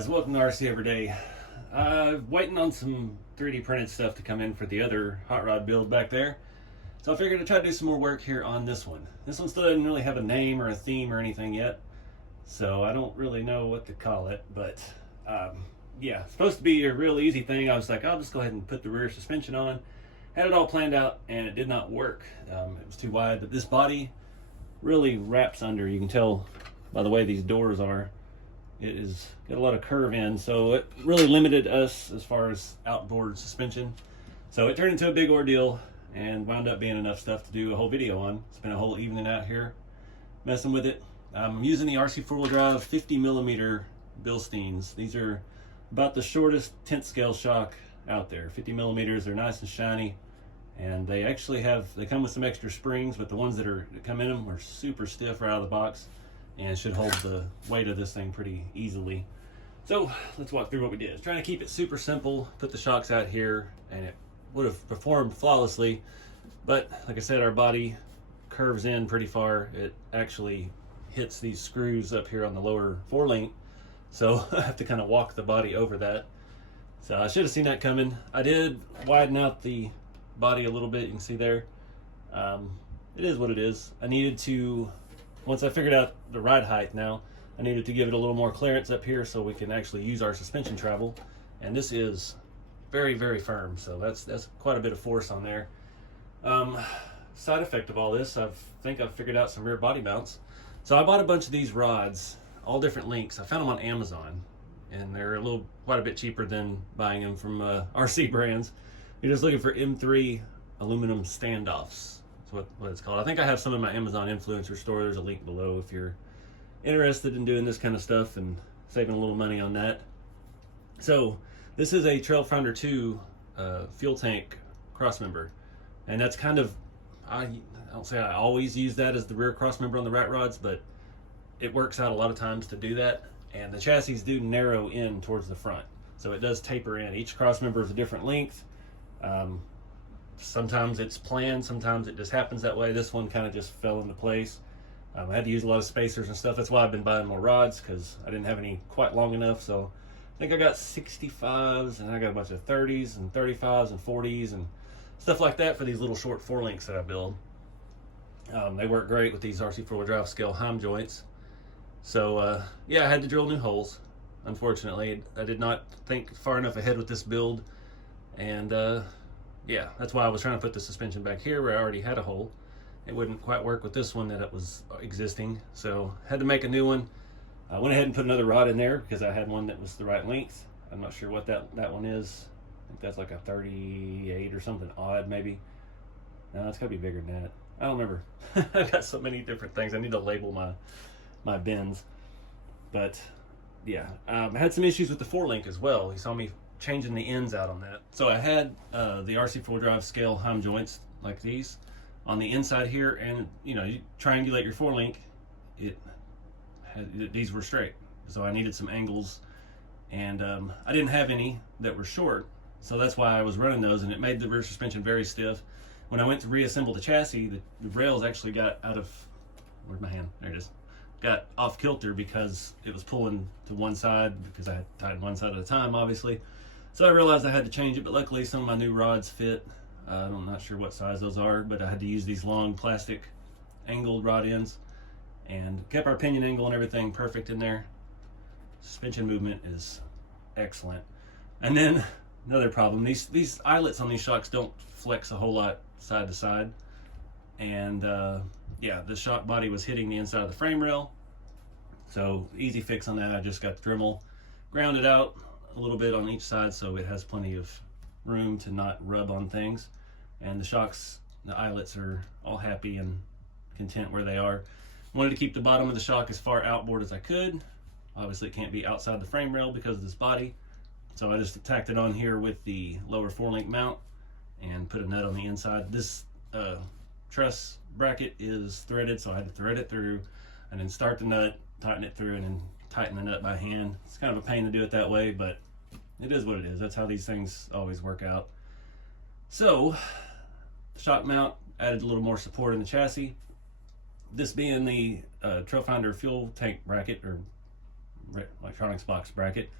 guys, welcome to RC Everyday. Waiting on some 3D printed stuff to come in for the other hot rod build back there. So I figured to try to do some more work here on this one. This one still doesn't really have a name or a theme or anything yet, so I don't really know what to call it, but yeah, it's supposed to be a real easy thing. I was like, I'll just go ahead and put the rear suspension on. Had it all planned out and it did not work. It was too wide, but this body really wraps under. You can tell by the way these doors are. It is got a lot of curve in, so it really limited us as far as outboard suspension. So it turned into a big ordeal and wound up being enough stuff to do a whole video on. Spent a whole evening out here messing with it. I'm using the RC 4-wheel drive 50mm Bilsteins. These are about the shortest tent scale shock out there. 50mm, they're nice and shiny, and they actually they come with some extra springs, but the ones that come in them are super stiff right out of the box and should hold the weight of this thing pretty easily. So let's walk through what we did. I was trying to keep it super simple, put the shocks out here, and it would have performed flawlessly, but like I said, our body curves in pretty far. It actually hits these screws up here on the lower forelink, so I have to kind of walk the body over that. So I should have seen that coming. I did widen out the body a little bit, you can see there. It is what it is. I needed to, once I figured out the ride height now, I needed to give it a little more clearance up here so we can actually use our suspension travel. And this is very, very firm, so that's quite a bit of force on there. Side effect of all this, I think I've figured out some rear body mounts. So I bought a bunch of these rods, all different lengths. I found them on Amazon, and they're quite a bit cheaper than buying them from RC brands. You're just looking for M3 aluminum standoffs. That's what it's called. I think I have some in my Amazon influencer store. There's a link below if you're interested in doing this kind of stuff and saving a little money on that. So this is a Trailfinder 2 fuel tank crossmember, and that's kind of, I don't say I always use that as the rear crossmember on the rat rods, but it works out a lot of times to do that. And the chassis do narrow in towards the front, so it does taper in. Each crossmember is a different length. Sometimes it's planned, sometimes it just happens that way. This one kind of just fell into place. I had to use a lot of spacers and stuff. That's why I've been buying more rods, because I didn't have any quite long enough. So I think I got 65s, and I got a bunch of 30s and 35s and 40s and stuff like that for these little short forelinks that I build. They work great with these RC 4-wheel drive scale Heim joints. So yeah, I had to drill new holes. Unfortunately, I did not think far enough ahead with this build, and yeah, that's why I was trying to put the suspension back here where I already had a hole. It wouldn't quite work with this one that it was existing, so had to make a new one. I went ahead and put another rod in there because I had one that was the right length. I'm not sure what that one is. I think that's like a 38 or something odd, maybe. No, it's gotta be bigger than that. I don't remember. I've got so many different things. I need to label my bins. But yeah, I had some issues with the forelink as well. You saw me changing the ends out on that. So I had the RC 4-wheel drive scale Heim joints like these on the inside here, and you know, you triangulate your forelink, these were straight, so I needed some angles, and I didn't have any that were short, so that's why I was running those, and it made the rear suspension very stiff. When I went to reassemble the chassis, the rails actually got out of, where's my hand? There it is. Got off kilter because it was pulling to one side, because I had tied one side at a time, obviously. So I realized I had to change it, but luckily some of my new rods fit. I'm not sure what size those are, but I had to use these long plastic angled rod ends, and kept our pinion angle and everything perfect in there. Suspension movement is excellent. And then another problem, these eyelets on these shocks don't flex a whole lot side to side, and yeah, the shock body was hitting the inside of the frame rail, so easy fix on that. I just got the Dremel grounded out a little bit on each side so it has plenty of room to not rub on things, and the shocks, the eyelets are all happy and content where they are. Wanted to keep the bottom of the shock as far outboard as I could. Obviously it can't be outside the frame rail because of this body, so I just tacked it on here with the lower forelink mount and put a nut on the inside. This truss bracket is threaded, so I had to thread it through and then start the nut, tighten it through, and then tighten the nut by hand. It's kind of a pain to do it that way, but it is what it is. That's how these things always work out. So the shock mount added a little more support in the chassis. This being the Trailfinder fuel tank bracket, or electronics box bracket,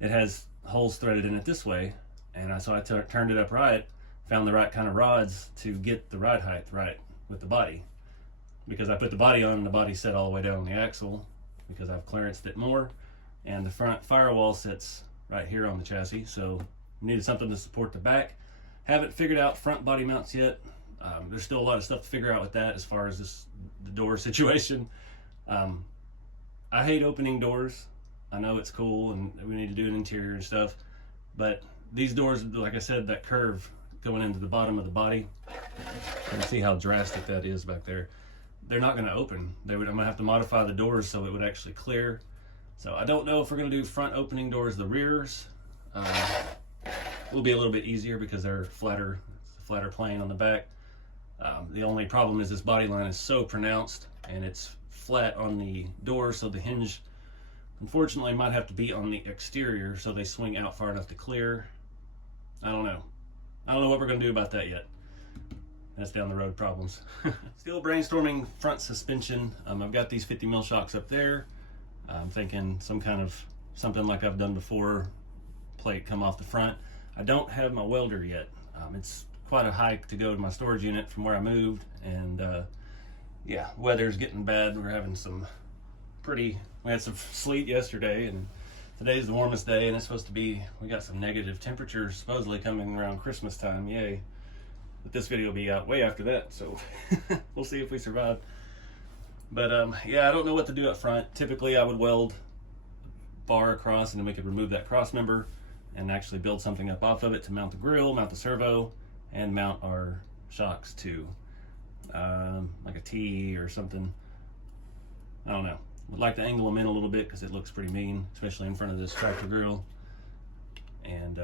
it has holes threaded in it this way, and so I turned it up right, found the right kind of rods to get the ride height right with the body, because I put the body on and the body set all the way down on the axle because I've clearanced it more, and the front firewall sits right here on the chassis, so needed something to support the back. Haven't figured out front body mounts yet. There's still a lot of stuff to figure out with that as far as the door situation. I hate opening doors. I know it's cool and we need to do an interior and stuff, but these doors, like I said, that curve going into the bottom of the body, you can see how drastic that is back there. They're not going to open. I'm going to have to modify the doors so it would actually clear. So I don't know if we're going to do front opening doors. The rears will be a little bit easier because they're flatter. It's a flatter plane on the back. The only problem is this body line is so pronounced and it's flat on the door, so the hinge unfortunately might have to be on the exterior so they swing out far enough to clear. I don't know what we're going to do about that yet. That's down the road problems. Still brainstorming front suspension. I've got these 50 mil shocks up there. I'm thinking some kind of something like I've done before, plate come off the front. I don't have my welder yet. It's quite a hike to go to my storage unit from where I moved, and yeah, weather's getting bad. We're having we had some sleet yesterday, and today's the warmest day, and it's supposed to be, we got some negative temperatures supposedly coming around Christmas time, yay. But this video will be out way after that, so we'll see if we survive. But yeah, I don't know what to do up front. Typically I would weld bar across, and then we could remove that cross member and actually build something up off of it to mount the grill, mount the servo, and mount our shocks to like a T or something. I don't know. Would like to angle them in a little bit because it looks pretty mean, especially in front of this tractor grill. And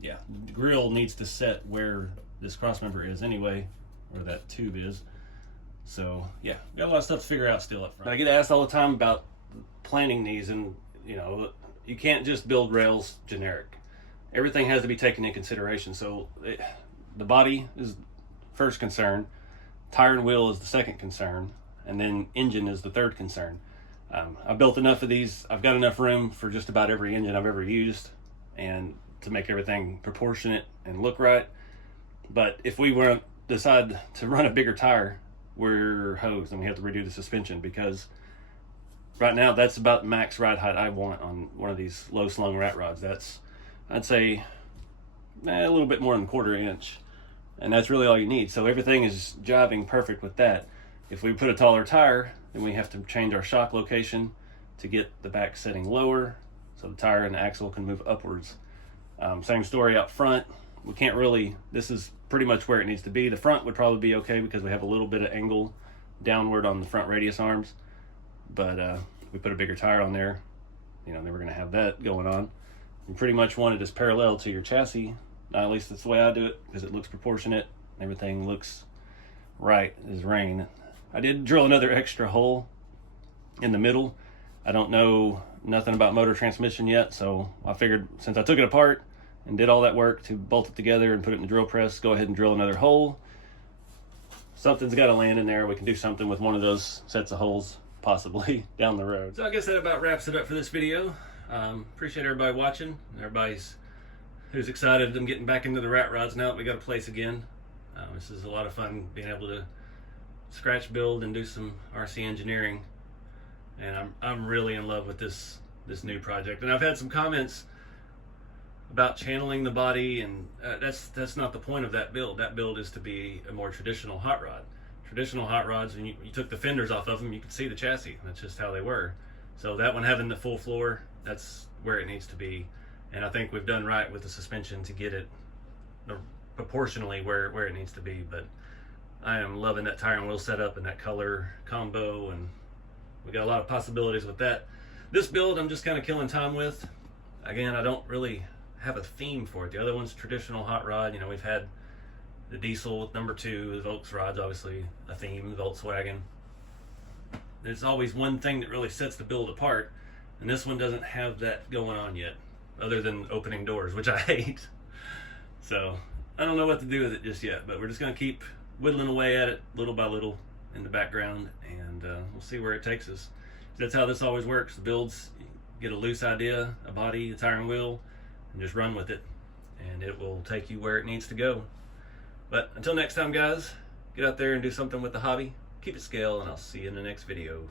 yeah, the grill needs to set where this cross member is anyway, where that tube is. So yeah, got a lot of stuff to figure out still up front. I get asked all the time about planning these, and you know, you can't just build rails generic. Everything has to be taken in consideration. So the body is first concern, tire and wheel is the second concern, and then engine is the third concern. I've built enough of these. I've got enough room for just about every engine I've ever used, and to make everything proportionate and look right. But if we were to decide to run a bigger tire, we're hosed and we have to redo the suspension, because right now that's about the max ride height I want on one of these low slung rat rods. That's, I'd say, a little bit more than 1/4 inch, and that's really all you need. So everything is jiving perfect with that. If we put a taller tire, then we have to change our shock location to get the back setting lower so the tire and the axle can move upwards. Same story out front. We can't really, this is pretty much where it needs to be. The front would probably be okay because we have a little bit of angle downward on the front radius arms, but we put a bigger tire on there, you know, then we're going to have that going on. You pretty much want it as parallel to your chassis. At least that's the way I do it, because it looks proportionate. Everything looks right as rain. I did drill another extra hole in the middle. I don't know nothing about motor transmission yet, so I figured since I took it apart and did all that work to bolt it together and put it in the drill press, go ahead and drill another hole. Something's got to land in there. We can do something with one of those sets of holes possibly down the road. So I guess that about wraps it up for this video. Appreciate everybody watching. Everybody's who's excited. I'm getting back into the rat rods now that we got a place again. This is a lot of fun being able to scratch build and do some RC engineering, and I'm really in love with this new project. And I've had some comments about channeling the body, and that's not the point of that build. That build is to be a more traditional hot rod. Traditional hot rods, when you took the fenders off of them, you could see the chassis. That's just how they were. So that one having the full floor, that's where it needs to be. And I think we've done right with the suspension to get it proportionally where it needs to be. But I am loving that tire and wheel setup and that color combo, and we got a lot of possibilities with that. This build I'm just kind of killing time with. Again, I don't really have a theme for it. The other one's traditional hot rod. You know, we've had the diesel with number 2, the Volks rod's obviously a theme, Volkswagen. There's always one thing that really sets the build apart, and this one doesn't have that going on yet, other than opening doors, which I hate. So I don't know what to do with it just yet, but we're just going to keep whittling away at it little by little in the background, and we'll see where it takes us. That's how this always works. The builds, you get a loose idea, a body, a tire and wheel, and just run with it, and it will take you where it needs to go. But until next time, guys, get out there and do something with the hobby. Keep it scale, and I'll see you in the next video.